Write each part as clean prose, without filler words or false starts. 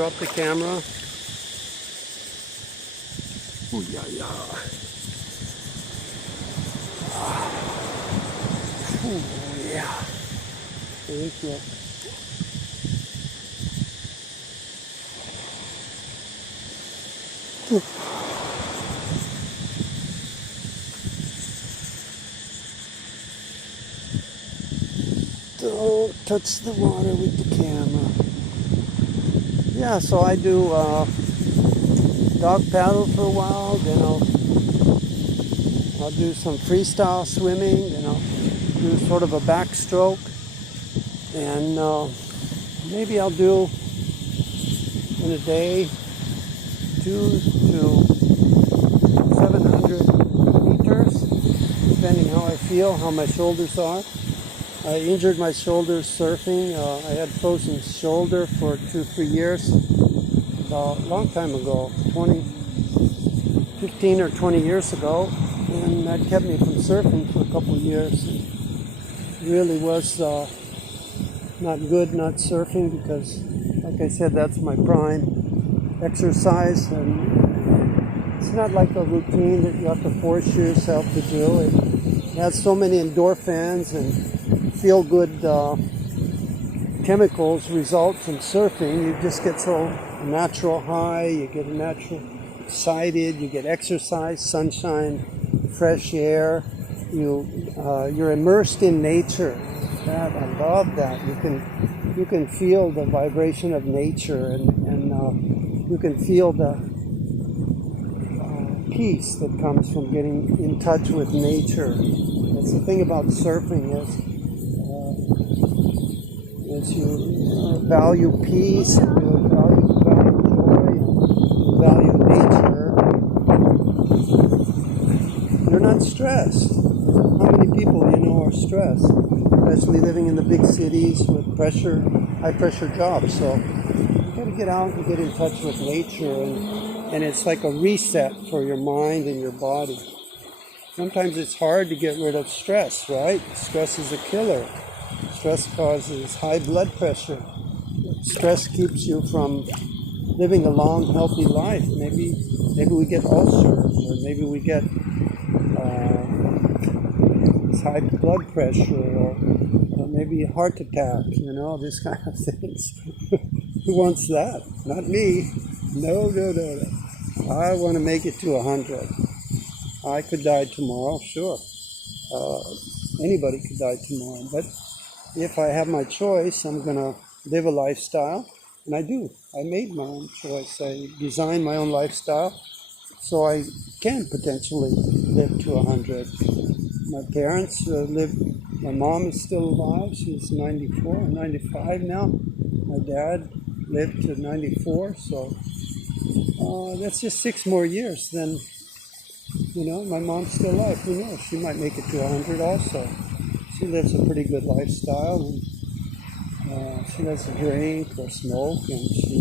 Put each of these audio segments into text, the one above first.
drop the camera. Ooh, yeah, yeah. Ooh, yeah. Thank you. Don't touch the water with the camera. Yeah, so I do dog paddle for a while, then I'll do some freestyle swimming, then I'll do sort of a backstroke, and maybe I'll do in a day 2 to 700 meters, depending how I feel, how my shoulders are. I injured my shoulder surfing. I had frozen shoulder for 2-3 years. A long time ago, 15 or 20 years ago, and that kept me from surfing for a couple of years. It really was not good not surfing because, like I said, that's my prime exercise, and it's not like a routine that you have to force yourself to do. It has so many endorphins and feel-good chemicals result from surfing. You just get so natural high, you get natural excited, you get exercise, sunshine, fresh air. You're immersed in nature. I love that. You can feel the vibration of nature, and you can feel the peace that comes from getting in touch with nature. That's the thing about surfing is you value peace, and you value joy, and you value nature. You're not stressed. How many people are stressed, especially living in the big cities with high pressure jobs? So you got to get out and get in touch with nature, and it's like a reset for your mind and your body. Sometimes it's hard to get rid of stress, right? Stress is a killer. Stress causes high blood pressure. Stress keeps you from living a long, healthy life. Maybe we get ulcers, or maybe we get high blood pressure, or maybe a heart attack, this kind of things. Who wants that? Not me. No. I want to make it to 100. I could die tomorrow, sure. Anybody could die tomorrow, but if I have my choice, I'm going to live a lifestyle, and I do. I made my own choice. I designed my own lifestyle so I can potentially live to 100. My parents my mom is still alive. She's 94 or 95 now. My dad lived to 94, so that's just 6 more years. Then, my mom's still alive. Who knows? She might make it to 100 also. She lives a pretty good lifestyle, and she doesn't drink or smoke, and she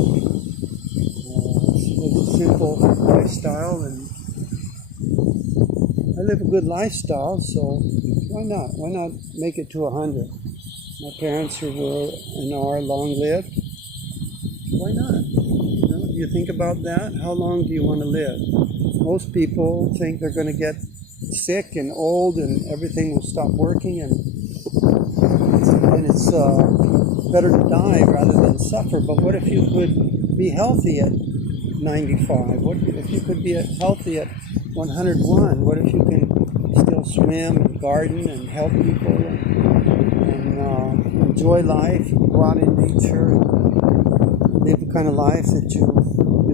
lives a simple lifestyle, and I live a good lifestyle, so why not? Why not make it to 100? My parents were and are long-lived. Why not? Do you think about that? How long do you want to live? Most people think they're going to get sick and old and everything will stop working, and it's better to die rather than suffer. But what if you could be healthy at 95? What if you could be healthy at 101? What if you can still swim and garden and help people and enjoy life, go out in nature, and live the kind of life that you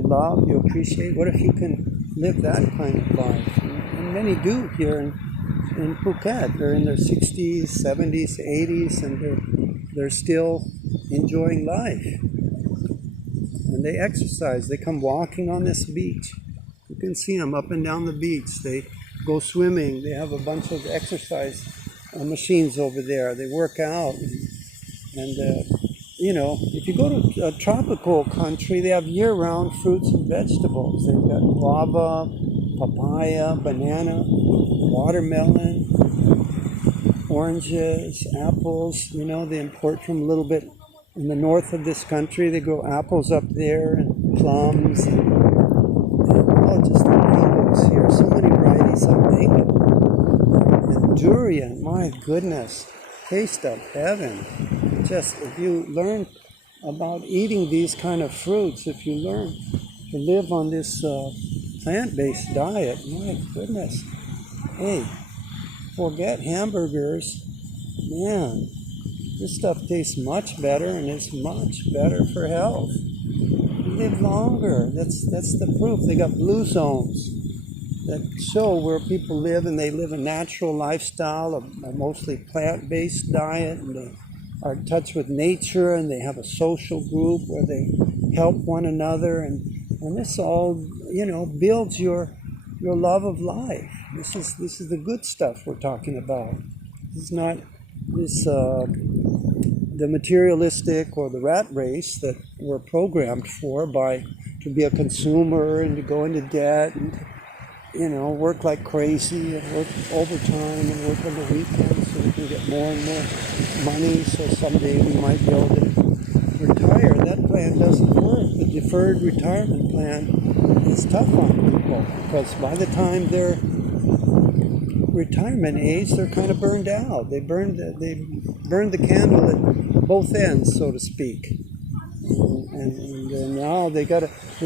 love, you appreciate? What if you can live that kind of life? And many do here in Phuket. They're in their 60s, 70s, 80s, and they're still enjoying life. And they exercise. They come walking on this beach. You can see them up and down the beach. They go swimming. They have a bunch of exercise machines over there. They work out. And if you go to a tropical country, they have year-round fruits and vegetables. They've got guava, papaya, banana, watermelon, oranges, apples. They import from a little bit in the north of this country, they grow apples up there and plums and oh, just the mangoes here. So many varieties of mango. And durian, my goodness, taste of heaven. Just if you learn about eating these kind of fruits, if you learn to live on this plant-based diet, my goodness. Hey, forget hamburgers. Man, this stuff tastes much better and is much better for health. You live longer. That's the proof. They got blue zones that show where people live, and they live a natural lifestyle, a mostly plant-based diet, and they are in touch with nature, and they have a social group where they help one another, and this all, builds your love of life. This is the good stuff we're talking about. It's not the materialistic or the rat race that we're programmed for to be a consumer and to go into debt and work like crazy and work overtime and work on the weekends so we can get more and more money so someday we might be able to retire. That plan doesn't work. The deferred retirement plan is tough on people because by the time they're retirement age, they're kind of burned out. They burned the candle at both ends, so to speak. And now they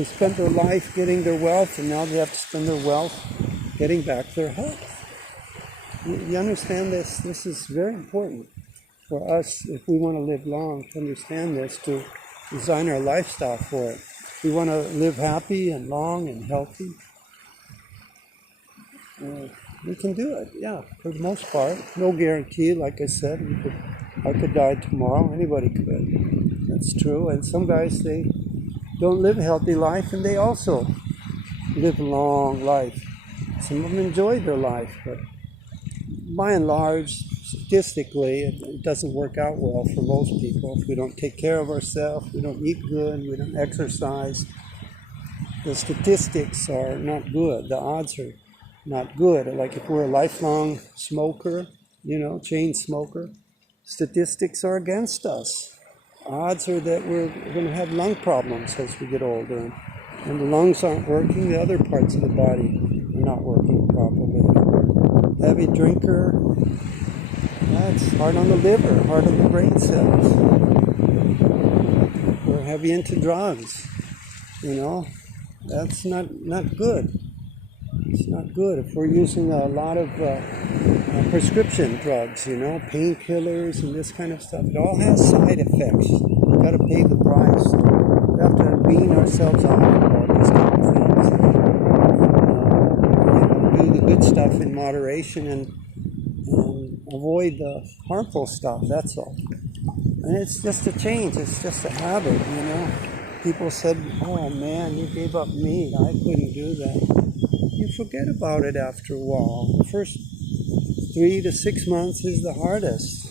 spent their life getting their wealth, and now they have to spend their wealth getting back their health. You understand this? This is very important for us if we want to live long, to understand this, to design our lifestyle for it. We want to live happy and long and healthy. We can do it, yeah, for the most part. No guarantee, like I said. I could die tomorrow. Anybody could. That's true. And some guys, they don't live a healthy life, and they also live a long life. Some of them enjoy their life, but by and large, statistically, it doesn't work out well for most people. If we don't take care of ourselves, we don't eat good, we don't exercise, the statistics are not good. The odds are not good. Like if we're a lifelong smoker, chain smoker, statistics are against us. Odds are that we're going to have lung problems as we get older. And the lungs aren't working, the other parts of the body are not working properly. Heavy drinker, that's hard on the liver, hard on the brain cells. We're heavy into drugs, that's not good. It's not good if we're using a lot of prescription drugs, painkillers and this kind of stuff. It all has side effects. We've got to pay the price. We have to wean ourselves off of all these kind of things. Do the good stuff in moderation and avoid the harmful stuff, that's all. And it's just a change. It's just a habit, People said, oh man, you gave up meat. I couldn't do that. You forget about it after a while. The first 3 to 6 months is the hardest.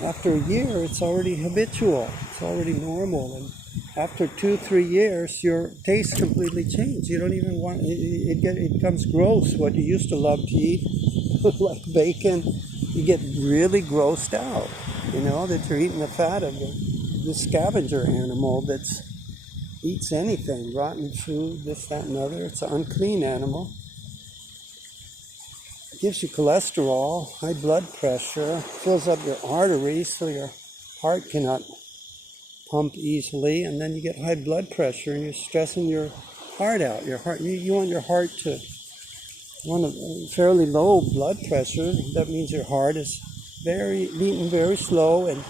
After a year, it's already habitual. It's already normal. And after 2-3 years, your taste completely changes. You don't even want it becomes gross. What you used to love to eat, like bacon, you get really grossed out. That you're eating the fat of the scavenger animal that eats anything, rotten food, this, that, and other. It's an unclean animal. It gives you cholesterol, high blood pressure, fills up your arteries so your heart cannot pump easily, and then you get high blood pressure and you're stressing your heart out. Your heart, you want your heart to want a fairly low blood pressure. That means your heart is beating very slow and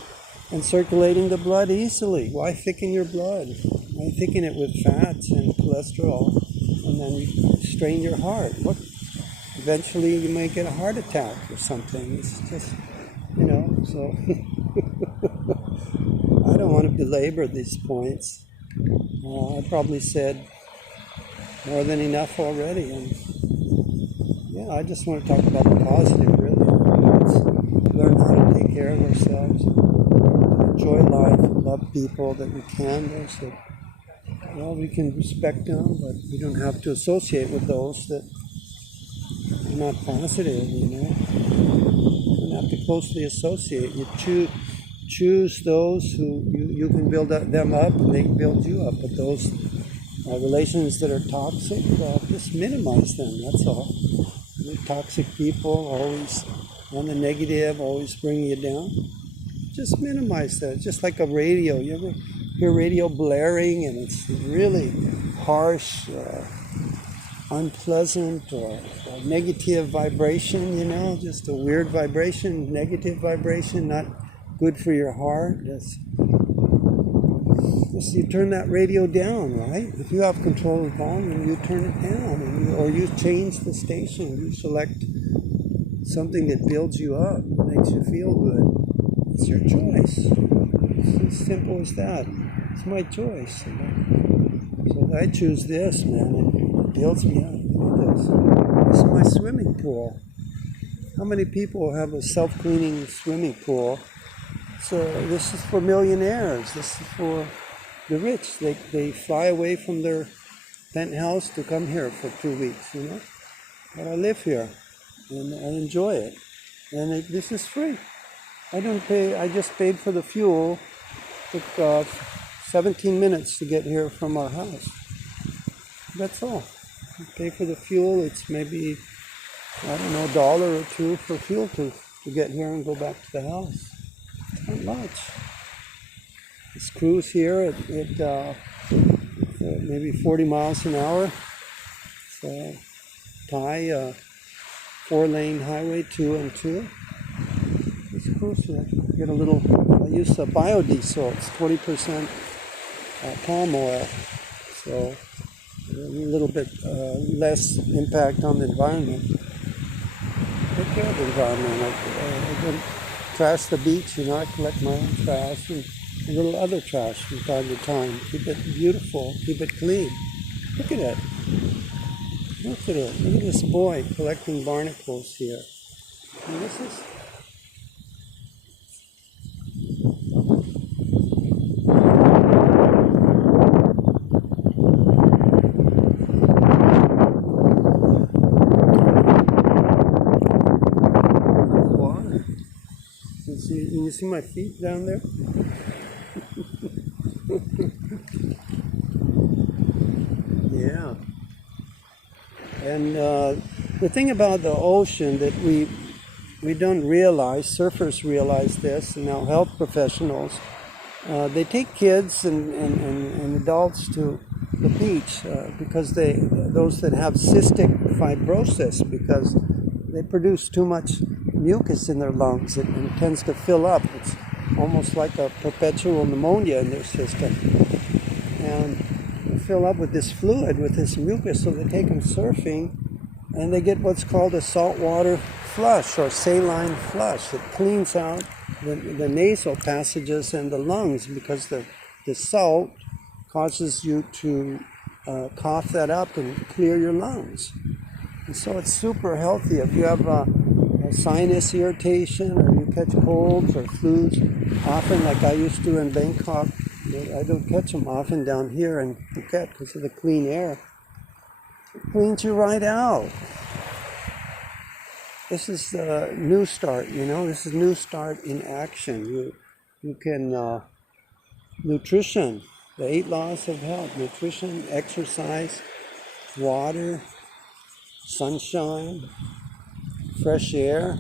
circulating the blood easily. Why thicken your blood? Why thicken it with fats and cholesterol and then you strain your heart? Eventually you may get a heart attack or something. It's just, so I don't want to belabor these points. I probably said more than enough already. And yeah, I just want to talk about the positive, really. Let's learn how to take care of ourselves, enjoy life, love people that we can. Those that, we can respect them, but we don't have to associate with those that are not positive, You don't have to closely associate. choose those who you can build them up and they can build you up. But those relations that are toxic, just minimize them, that's all. Toxic people always on the negative, always bring you down. Just minimize that. Just like a radio. You ever hear radio blaring and it's really harsh, unpleasant, or negative vibration, just a weird vibration, negative vibration, not good for your heart. Just you turn that radio down, right? If you have control of the volume, you turn it down, or you change the station. You select something that builds you up, makes you feel good. It's your choice. It's as simple as that. It's my choice. So I choose this, man. It builds me up. Look at this. This is my swimming pool. How many people have a self-cleaning swimming pool? So this is for millionaires. This is for the rich. They fly away from their penthouse to come here for 2 weeks, But I live here and I enjoy it. And this is free. I don't pay. I just paid for the fuel. It took 17 minutes to get here from our house. That's all. You pay for the fuel. It's maybe, $1 or $2 for fuel to get here and go back to the house. It's not much. This cruise here at maybe 40 miles an hour. So Thai 4-lane highway, 2 and 2. It's cruise here. Get a little. I use biodiesel. It's 20% palm oil, so a little bit less impact on the environment. Take care of the environment. I don't trash the beach. I collect my own trash and a little other trash from time to time. Keep it beautiful. Keep it clean. Look at it. Look at it. Look at this boy collecting barnacles here. And this is. Water. Can you see my feet down there? Yeah. And the thing about the ocean that we don't realize, surfers realize this, and now health professionals, they take kids and adults to the beach because those that have cystic fibrosis, because they produce too much mucus in their lungs and it tends to fill up. It's almost like a perpetual pneumonia in their system. And they fill up with this fluid, with this mucus, so they take them surfing and they get what's called a saltwater flush or saline flush. It cleans out the nasal passages and the lungs because the salt causes you to cough that up and clear your lungs. And so it's super healthy. If you have a sinus irritation or you catch colds or flus often, like I used to in Bangkok, I don't catch them often down here in Phuket because of the clean air. It cleans you right out. This is Newstart, This is Newstart in action. You can nutrition, the 8 laws of health: nutrition, exercise, water, sunshine, fresh air,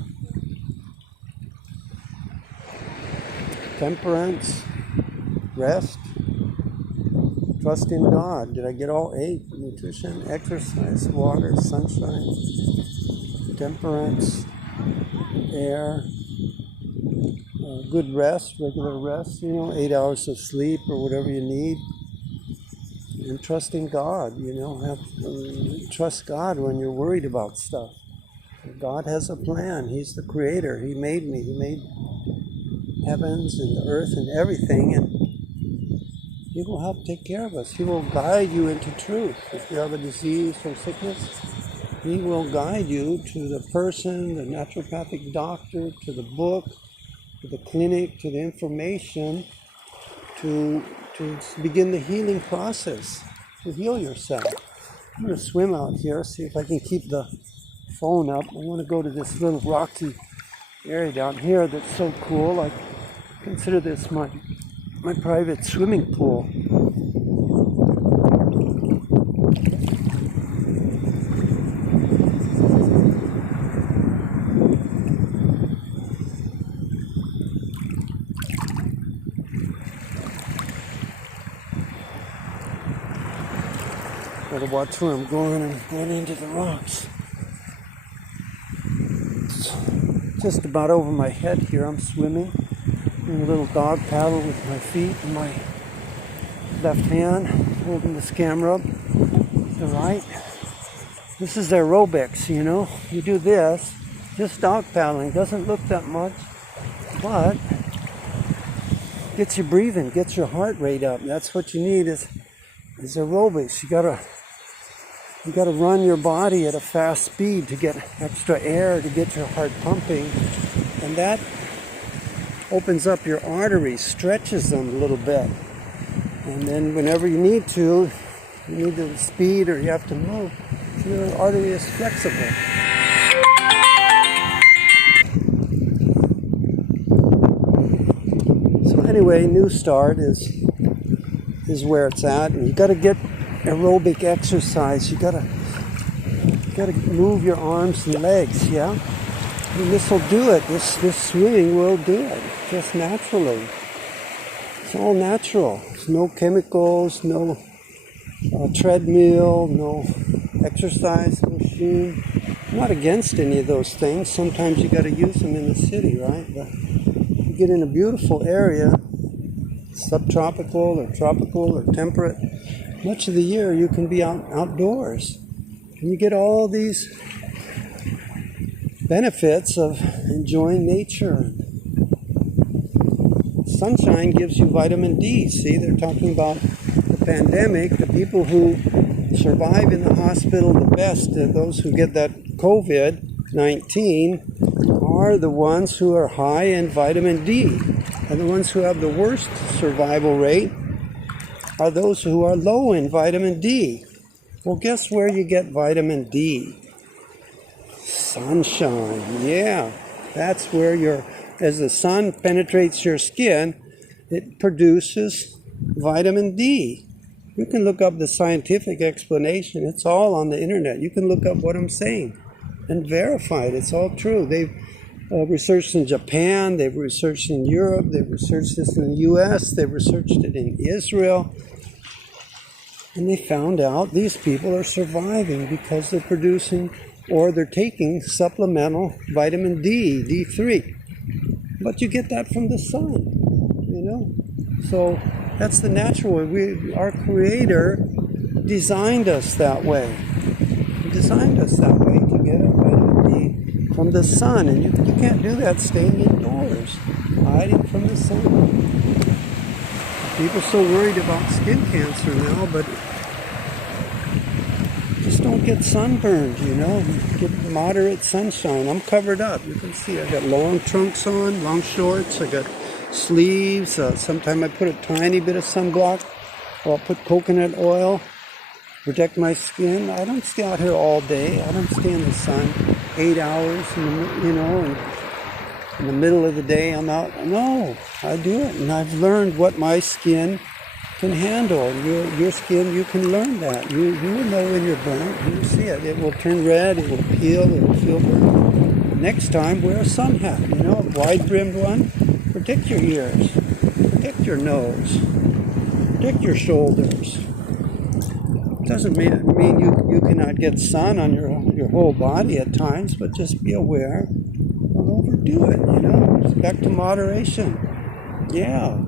temperance, rest, trust in God. Did I get all 8? Nutrition, exercise, water, sunshine, temperance, air, good rest, regular rest, 8 hours of sleep or whatever you need. And trust in God, trust God when you're worried about stuff. God has a plan. He's the creator. He made me. He made heavens and the earth and everything, and He will help take care of us. He will guide you into truth. If you have a disease or sickness, He will guide you to the person, the naturopathic doctor, to the book, to the clinic, to the information, to begin the healing process, to heal yourself. I'm going to swim out here, see if I can keep the phone up. I want to go to this little rocky area down here that's so cool. Consider this my private swimming pool. Gotta watch where I'm going and going into the rocks. It's just about over my head here. I'm swimming in a little dog paddle with my feet and my left hand holding this camera up. The right. This is aerobics, you know. You do this, just dog paddling. Doesn't look that much, but gets you breathing, gets your heart rate up. That's what you need is aerobics. You gotta run your body at a fast speed to get extra air, to get your heart pumping. And that opens up your arteries, stretches them a little bit. And then whenever you need to speed or you have to move, your artery is flexible. So anyway, Newstart is where it's at. And you gotta get aerobic exercise. You gotta move your arms and legs, yeah? And this will do it. This swimming will do it, just naturally. It's all natural. There's no chemicals, no treadmill, no exercise machine. I'm not against any of those things. Sometimes you gotta use them in the city, right? But you get in a beautiful area, subtropical or tropical or temperate, much of the year you can be outdoors. And you get all these benefits of enjoying nature. Sunshine gives you vitamin D. See, they're talking about the pandemic. The people who survive in the hospital the best, those who get that COVID-19, are the ones who are high in vitamin D. And the ones who have the worst survival rate are those who are low in vitamin D. Well, guess where you get vitamin D? Sunshine. Yeah, that's where as the sun penetrates your skin, it produces vitamin D. You can look up the scientific explanation. It's all on the internet. You can look up what I'm saying and verify it. It's all true. They've researched in Japan, they've researched in Europe, they've researched this in the US, they've researched it in Israel. And they found out these people are surviving because they're producing or they're taking supplemental vitamin D, D3. But you get that from the sun, you know? So that's the natural way. Our Creator designed us that way. He designed us that way to get a vitamin D from the sun. And you can't do that staying indoors, hiding from the sun. People are so worried about skin cancer now, but just don't get sunburned, you know. Get moderate sunshine. I'm covered up. You can see I got long trunks on, long shorts. I got sleeves. Sometimes I put a tiny bit of sunblock, or I'll put coconut oil, protect my skin. I don't stay out here all day. I don't stay in the sun 8 hours, you know, and in the middle of the day I'm out. No, I do it, and I've learned what my skin can handle. Your skin, you can learn that. You will know when you're burnt. You'll see it. It will turn red. It will peel. It will feel burnt. Next time, wear a sun hat. You know, a wide-brimmed one. Protect your ears. Protect your nose. Protect your shoulders. Doesn't mean you cannot get sun on your whole body at times, but just be aware. Don't overdo it. You know, it's back to moderation. Yeah.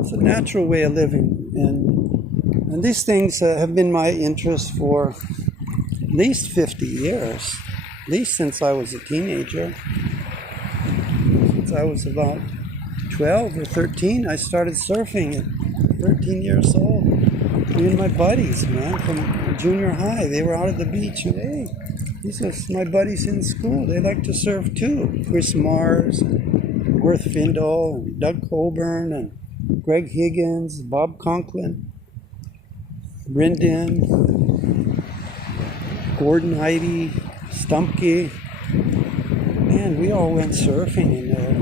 It's a natural way of living, and these things have been my interest for at least 50 years, at least since I was a teenager. Since I was about 12 or 13, I started surfing at 13 years old. Me and my buddies, man, from junior high, they were out at the beach, and hey, these are my buddies in school. They like to surf too. Chris Mars, and Worth Findle, and Doug Colburn, and Greg Higgins, Bob Conklin, Brendan, Gordon Heidi, Stumpke. Man, we all went surfing in there.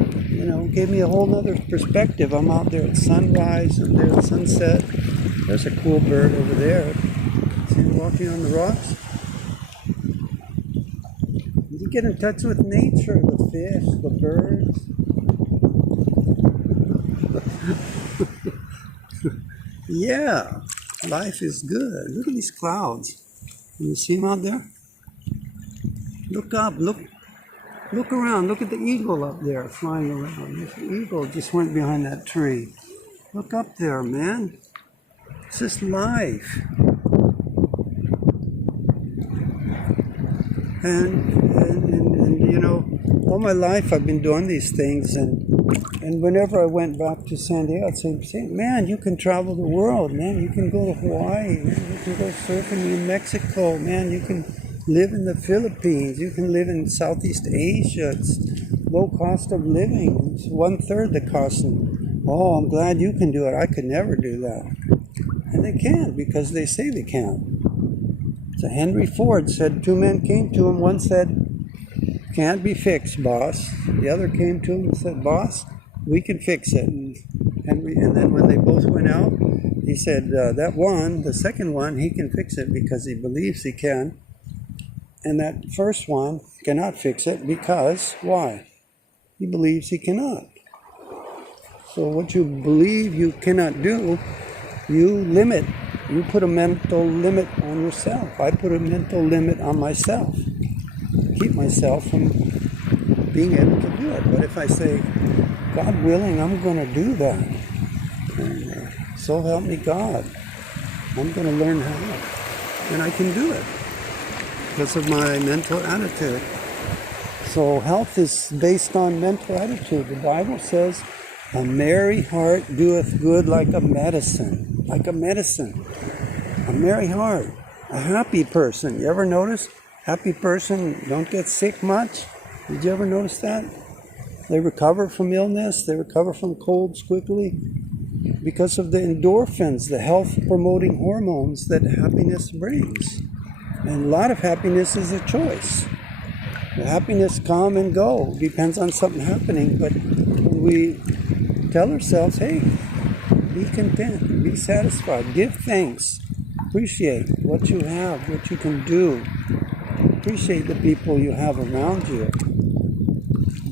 gave me a whole nother perspective. I'm out there at sunrise, I'm there at sunset. There's a cool bird over there. See him walking on the rocks? You get in touch with nature, the fish, the birds. Yeah, life is good. Look at these clouds. Can you see them out there? Look up, look around. Look at the eagle up there flying around. The eagle just went behind that tree. Look up there, man. It's just life. And all my life I've been doing these things, and whenever I went back to San Diego, I'd say, man, you can travel the world, man. You can go to Hawaii, man. You can go surfing in Mexico, man. You can live in the Philippines. You can live in Southeast Asia. It's low cost of living. It's 1/3 the cost. Oh, I'm glad you can do it. I could never do that. And they can't because they say they can't. So Henry Ford said 2 men came to him. One said, can't be fixed, boss. The other came to him and said, boss, we can fix it. And then when they both went out, he said, that one, the second one, he can fix it because he believes he can. And that first one cannot fix it because, why? He believes he cannot. So what you believe you cannot do, you limit. You put a mental limit on yourself. I put a mental limit on myself. Keep myself from being able to do it. But if I say, God willing, I'm going to do that. And so help me God. I'm going to learn how. And I can do it because of my mental attitude. So health is based on mental attitude. The Bible says, a merry heart doeth good like a medicine. Like a medicine. A merry heart. A happy person. You ever notice? Happy person don't get sick much. Did you ever notice that? They recover from illness. They recover from colds quickly because of the endorphins, the health-promoting hormones that happiness brings. And a lot of happiness is a choice. The happiness come and go. Depends on something happening. But when we tell ourselves, hey, be content, be satisfied, give thanks, appreciate what you have, what you can do. Appreciate the people you have around you.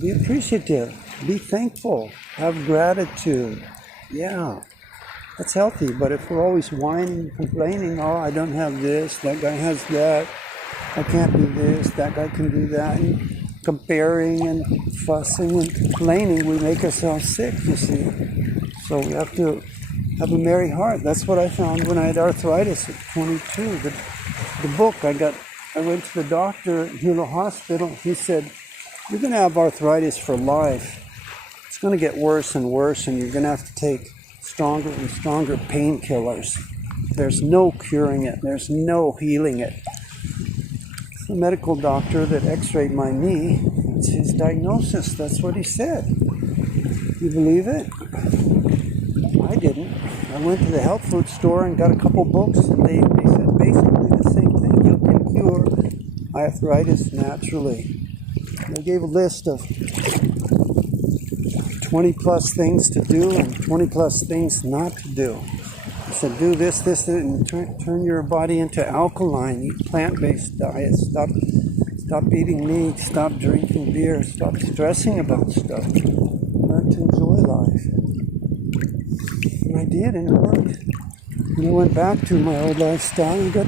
Be appreciative. Be thankful. Have gratitude. Yeah, that's healthy. But if we're always whining, complaining, oh, I don't have this, that guy has that, I can't do this, that guy can do that, and comparing and fussing and complaining, we make ourselves sick, you see. So we have to have a merry heart. That's what I found when I had arthritis at 22. The book I went to the doctor in the hospital. He said, you're going to have arthritis for life. It's going to get worse and worse, and you're going to have to take stronger and stronger painkillers. There's no curing it. There's no healing it. The medical doctor that x-rayed my knee, it's his diagnosis. That's what he said. You believe it? I didn't. I went to the health food store and got a couple books, and they said basically the same thing. You can cure arthritis naturally. They gave a list of 20 plus things to do and 20 plus things not to do. I said, do this, and turn your body into alkaline. Eat plant-based diet. Stop eating meat. Stop drinking beer. Stop stressing about stuff. Learn to enjoy life. And I did, and it worked. And I went back to my old lifestyle and got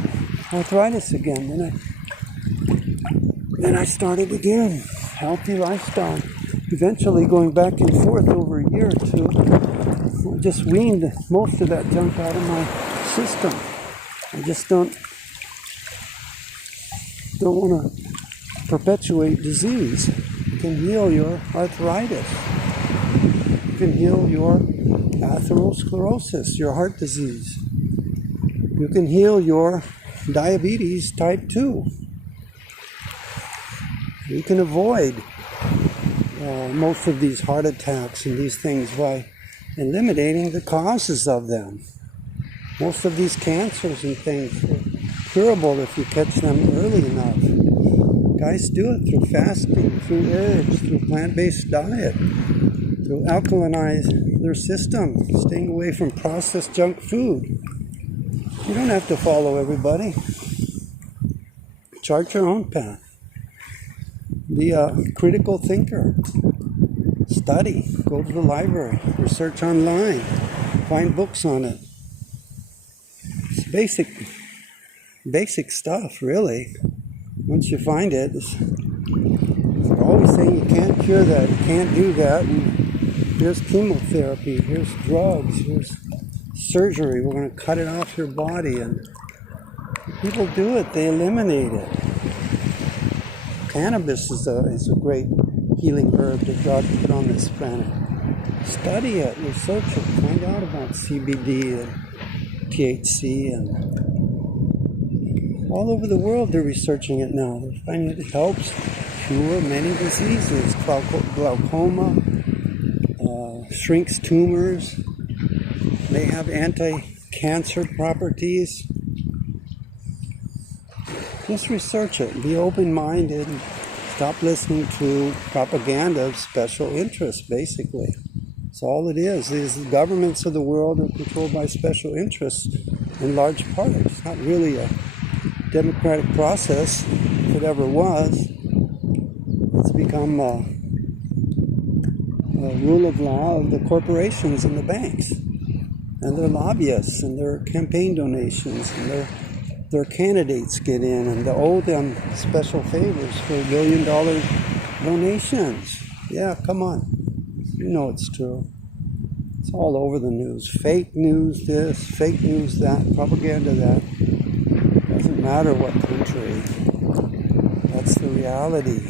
arthritis again. Then I started again. Healthy lifestyle. Eventually going back and forth over a year or two. I just weaned most of that junk out of my system. I just don't want to perpetuate disease. You can heal your arthritis. You can heal your atherosclerosis, your heart disease. You can heal your diabetes type 2. You can avoid most of these heart attacks and these things by eliminating the causes of them. Most of these cancers and things are curable if you catch them early enough. Guys do it through fasting, through herbs, through plant-based diet. to alkalinize their system, staying away from processed junk food. You don't have to follow everybody. Chart your own path. Be a critical thinker. Study. Go to the library. Research online. Find books on it. It's basic stuff, really. Once you find it, they're always saying you can't cure that, you can't do that. And here's chemotherapy, here's drugs, here's surgery. We're going to cut it off your body. And people do it. They eliminate it. Cannabis is a great healing herb that God put on this planet. Study it, research it, find out about CBD and THC, and all over the world they're researching it now. They're finding it helps cure many diseases, glaucoma, shrinks tumors, may have anti-cancer properties. Just research it. Be open-minded. Stop listening to propaganda of special interests, basically. That's all it is. These governments of the world are controlled by special interests in large part. It's not really a democratic process, if it ever was. It's become a rule of law of the corporations and the banks and their lobbyists and their campaign donations and their candidates get in, and they owe them special favors for $1 billion donations. Yeah, come on. You know it's true. It's all over the news. Fake news this, fake news that, propaganda that. Doesn't matter what country. That's the reality.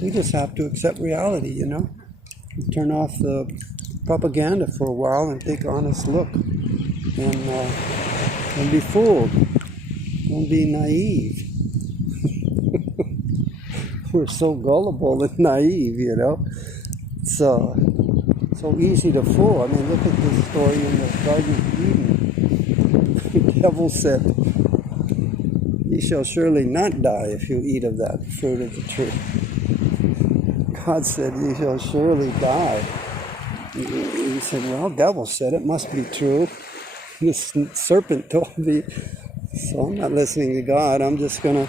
We just have to accept reality, you know. Turn off the propaganda for a while and take an honest look. And be fooled. Don't be naive. We're so gullible and naive, you know. It's so easy to fool. I mean, look at this story in the Garden of Eden. The devil said, "Ye shall surely not die if you eat of that fruit of the tree." God said, "Ye shall surely die." He said, "Well, devil said it must be true. This serpent told me, so I'm not listening to God. I'm just going to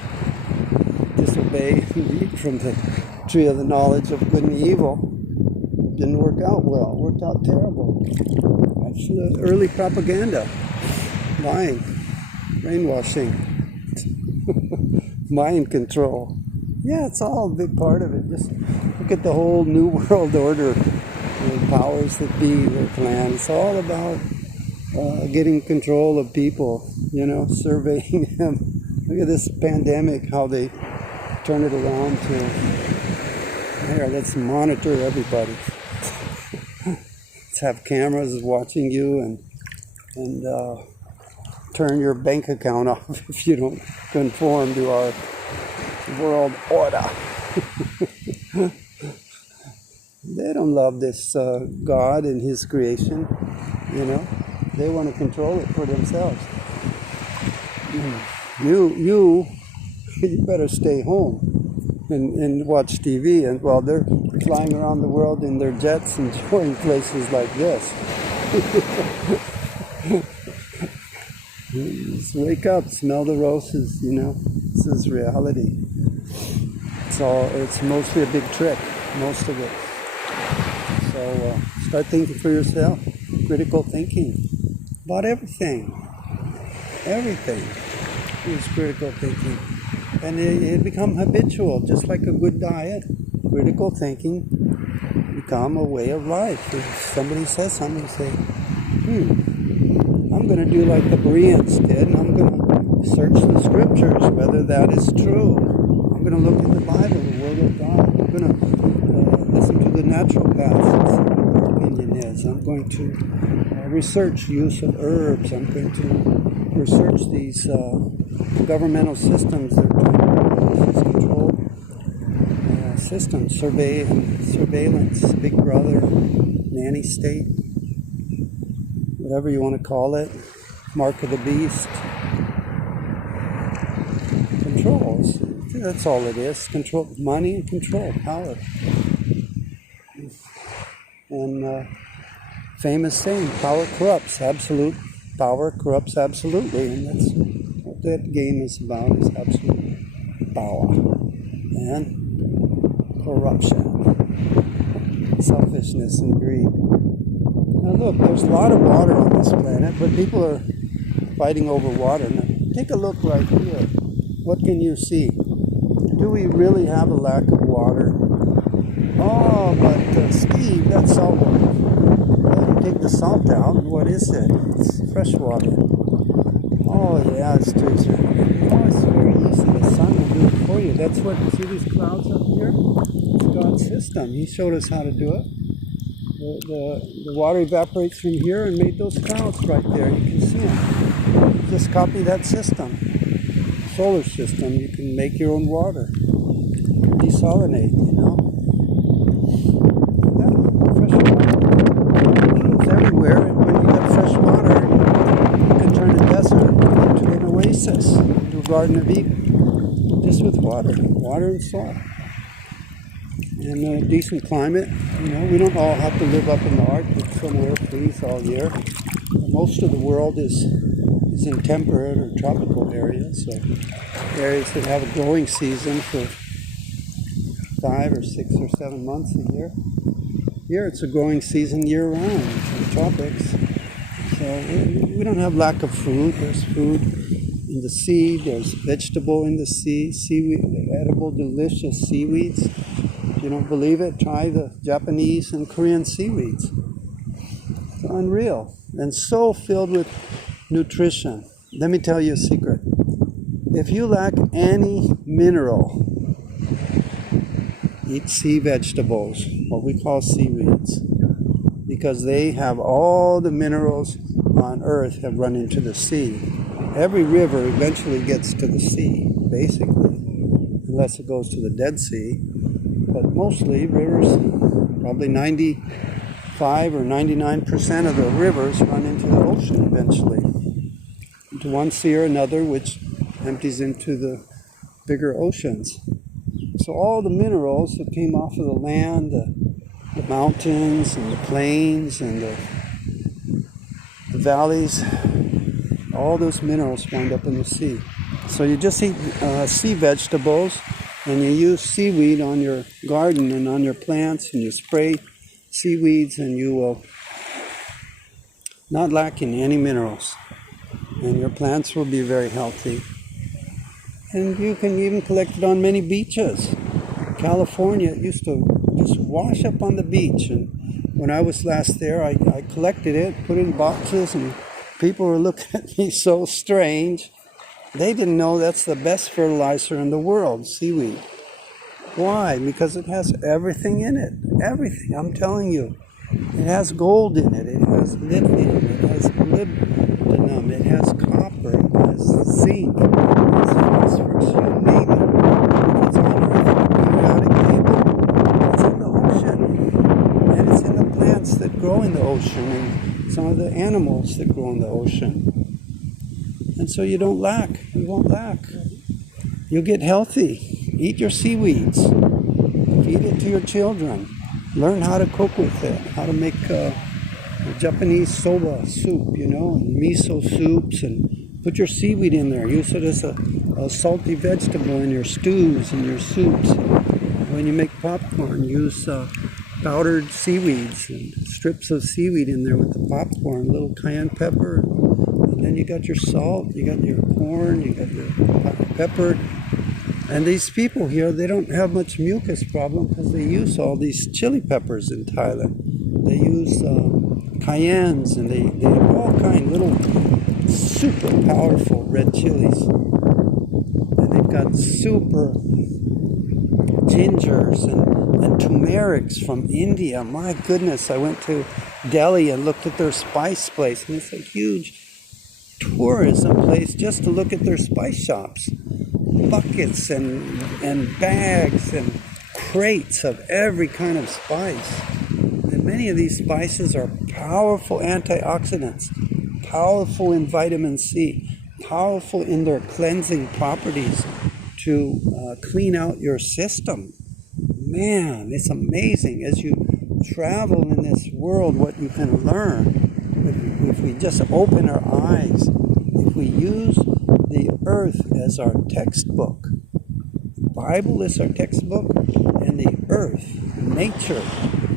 disobey and eat from the tree of the knowledge of good and evil." Didn't work out well. Worked out terrible. That's the early propaganda. Lying. Brainwashing. Mind control. Yeah, it's all a big part of it. Just look at the whole New World Order. The powers that be, their plan. It's all about getting control of people, you know, surveying them. Look at this pandemic, how they turn it around to, here, let's monitor everybody. Let's have cameras watching you and turn your bank account off if you don't conform to our world order. They don't love this God and His creation, you know. They want to control it for themselves. You better stay home and watch TV, and while they're flying around the world in their jets, enjoying places like this. Just wake up, smell the roses, you know. This is reality. It's mostly a big trick, most of it. So start thinking for yourself. Critical thinking about everything. Everything is critical thinking. And it become habitual, just like a good diet. Critical thinking become a way of life. If somebody says something, say, I'm going to do like the Bereans did, and I'm going to search the scriptures, whether that is true. I'm going to look in the Bible, the Word of God. I'm going to listen to the natural path and see what their opinion is. I'm going to research use of herbs. I'm going to research these governmental systems that are trying to control systems, surveillance, Big Brother, nanny state, whatever you want to call it, mark of the beast. Control. That's all it is. Control, money and control, power. And famous saying, power corrupts. Absolute power corrupts absolutely. And that's what that game is about, is absolute power and corruption, selfishness and greed. Now look, there's a lot of water on this planet, but people are fighting over water. Now take a look right here. What can you see? Do we really have a lack of water? Oh, but Steve, that's salt water. Well, you take the salt out, and what is it? It's fresh water. Oh yeah, it's true. Oh, it's very easy. The sun will do it for you. That's what, see these clouds up here? It's God's system. He showed us how to do it. The water evaporates from here and made those clouds right there. You can see them. Just copy that system. Solar system. You can make your own water. Desalinate, you know. Yeah, fresh water. It's everywhere. And when you have fresh water, you can turn a desert into an oasis, into a Garden of Eden. Just with water and salt. And a decent climate. You know, we don't all have to live up in the Arctic somewhere, freeze all year. Most of the world is in temperate or tropical areas, so areas that have a growing season for 5 or 6 or 7 months a year. Here it's a growing season year-round in the tropics. So we don't have lack of food. There's food in the sea. There's vegetable in the sea. Seaweed, edible, delicious seaweeds. If you don't believe it, try the Japanese and Korean seaweeds. It's unreal and so filled with nutrition. Let me tell you a secret. If you lack any mineral, eat sea vegetables, what we call seaweeds, because they have all the minerals on earth have run into the sea. Every river eventually gets to the sea, basically, unless it goes to the Dead Sea. But mostly rivers, probably 95 or 99% of the rivers run into the ocean eventually. Into one sea or another, which empties into the bigger oceans. So all the minerals that came off of the land, the mountains and the plains and the valleys, all those minerals wind up in the sea. So you just eat sea vegetables, and you use seaweed on your garden and on your plants, and you spray seaweeds, and you will not lack in any minerals. And your plants will be very healthy. And you can even collect it on many beaches. California, it used to just wash up on the beach. And when I was last there, I collected it, put it in boxes, and people were looking at me so strange. They didn't know that's the best fertilizer in the world, seaweed. Why? Because it has everything in it. Everything, I'm telling you. It has gold in it. It has lithium. It has molybdenum. It has copper. It has zinc. It has phosphorus. You name it. If it's on Earth in a periodic table, it's in the ocean. And it's in the plants that grow in the ocean and some of the animals that grow in the ocean. And so you don't lack. You won't lack. You'll get healthy. Eat your seaweeds. Feed it to your children. Learn how to cook with it. How to make Japanese soba soup, you know, and miso soups, and put your seaweed in there. Use it as a salty vegetable in your stews and your soups. When you make popcorn, use powdered seaweeds and strips of seaweed in there with the popcorn, a little cayenne pepper. And then you got your salt, you got your corn, you got your pepper. And these people here, they don't have much mucus problem because they use all these chili peppers in Thailand. They use cayennes, and they have all kind of little super powerful red chilies. And they've got super gingers and turmerics from India. My goodness, I went to Delhi and looked at their spice place, and it's a huge tourism place just to look at their spice shops. Buckets and bags and crates of every kind of spice. And many of these spices are powerful antioxidants, powerful in vitamin C, powerful in their cleansing properties to clean out your system. Man, it's amazing. As travel in this world, what you can learn, if we just open our eyes, if we use the earth as our textbook. The Bible is our textbook, and the earth, nature,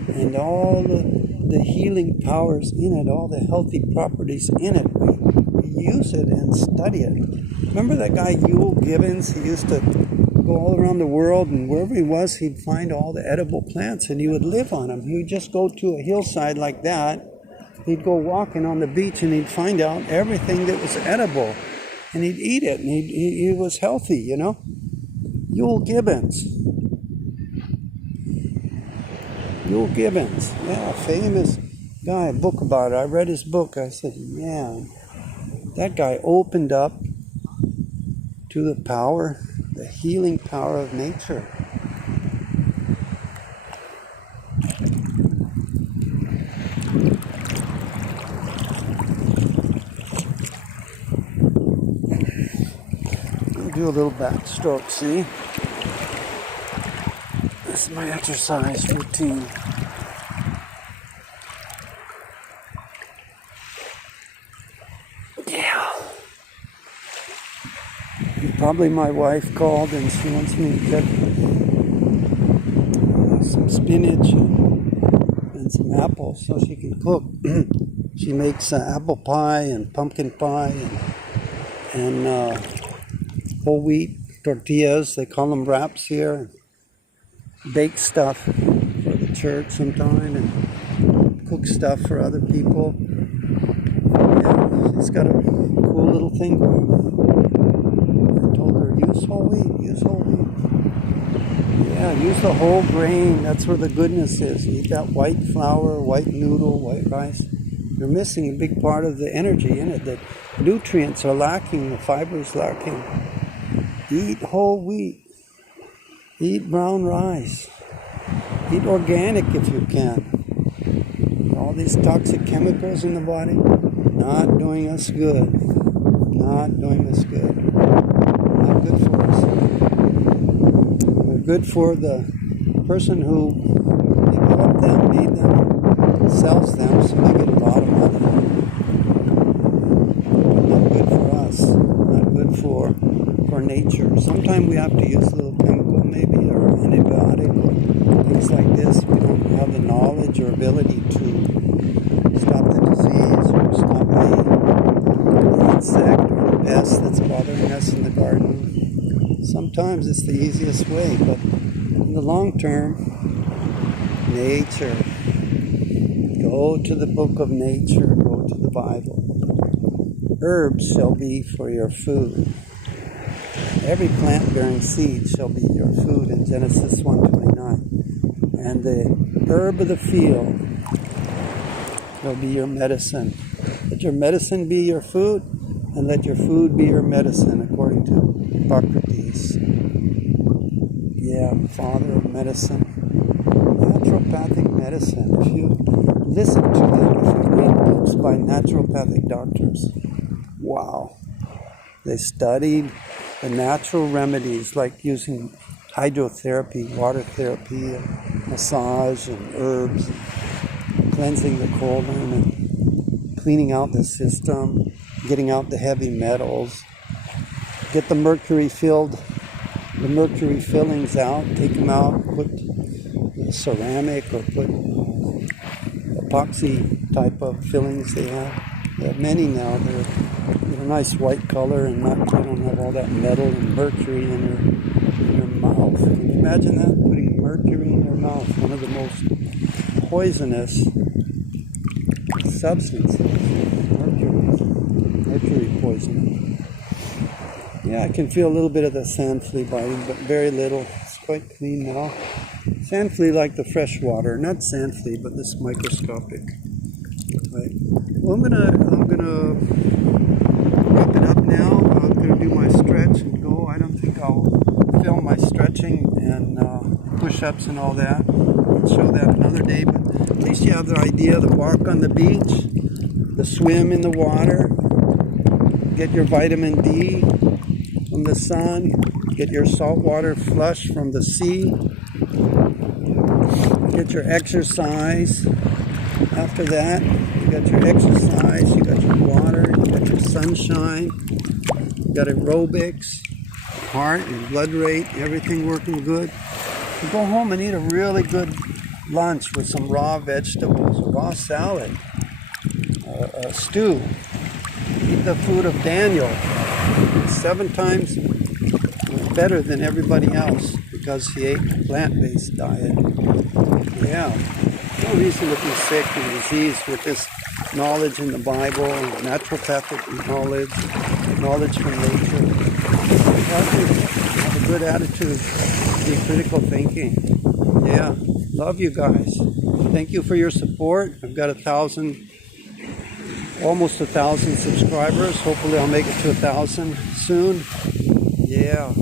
and all the healing powers in it, all the healthy properties in it. We use it and study it. Remember that guy Yule Gibbons? He used to go all around the world, and wherever he was, he'd find all the edible plants, and he would live on them. He would just go to a hillside like that. He'd go walking on the beach, and he'd find out everything that was edible, and he'd eat it, and he was healthy, you know. Yule Gibbons. Yule Gibbons, yeah, famous guy, a book about it. I read his book. I said, man, that guy opened up to the power, the healing power of nature. I'll do a little backstroke, see? This is my exercise routine. Yeah. Probably my wife called and she wants me to get some spinach and some apples so she can cook. She makes apple pie and pumpkin pie and whole wheat tortillas. They call them wraps here. Bake stuff for the church sometime and cook stuff for other people. Yeah, she's got a cool little thing going on. I told her, use whole wheat, use whole wheat. Yeah, use the whole grain. That's where the goodness is. Eat that white flour, white noodle, white rice. You're missing a big part of the energy in it. The nutrients are lacking, the fiber is lacking. Eat whole wheat. Eat brown rice. Eat organic if you can. All these toxic chemicals in the body, not doing us good. Not doing us good. Not good for us. They're good for the person who developed them, made them, sells them, so they get a lot of money. Not good for us. Not good for nature. Sometimes we have to use a little chemical maybe, or antibiotic, or things like this. We don't have the knowledge or ability to stop the disease or stop the insect or the pest that's bothering us in the garden. Sometimes it's the easiest way, but in the long term, nature. Go to the book of nature, go to the Bible. Herbs shall be for your food. Every plant-bearing seed shall be your food in Genesis 1:29. And the herb of the field will be your medicine. Let your medicine be your food, and let your food be your medicine, according to Hippocrates. Yeah, father of medicine. Naturopathic medicine. If you listen to them, if you read books by naturopathic doctors, wow. They studied the natural remedies like using hydrotherapy, water therapy, and massage, and herbs, cleansing the colon, and cleaning out the system, getting out the heavy metals, get the mercury fillings out, take them out, put ceramic or put epoxy type of fillings they have. They have many now. They're a nice white color and they don't have all that metal and mercury in your mouth. Can you imagine that? Putting mercury in your mouth, one of the most poisonous substances. Mercury poisoning. Yeah, I can feel a little bit of the sand flea biting, but very little. It's quite clean now. Sand flea like the fresh water, not sand flea, but this microscopic. Right. Well, I'm gonna wrap it up now. I'm gonna do my stretch and go. I don't think I'll film my stretching and push-ups and all that. I'll show that another day, but at least you have the idea. The walk on the beach, the swim in the water, get your vitamin D from the sun, get your salt water flush from the sea. Get your exercise. After that, you got your exercise, you got your water, you got your sunshine, you got aerobics, heart, your blood rate, everything working good. You go home and eat a really good lunch with some raw vegetables, a raw salad, a stew. Eat the food of Daniel. 7 times better than everybody else because he ate a plant-based diet. Yeah, no reason to be sick and diseased with this knowledge in the Bible, naturopathic knowledge, knowledge from nature. Have a good attitude, be critical thinking. Yeah, love you guys. Thank you for your support. I've got almost 1,000 subscribers. Hopefully I'll make it to 1,000 soon. Yeah,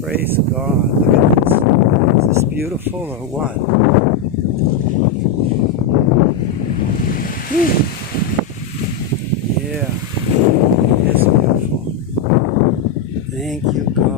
praise God. Look at this. Is this beautiful or what? Yeah, it is beautiful. Thank you, God.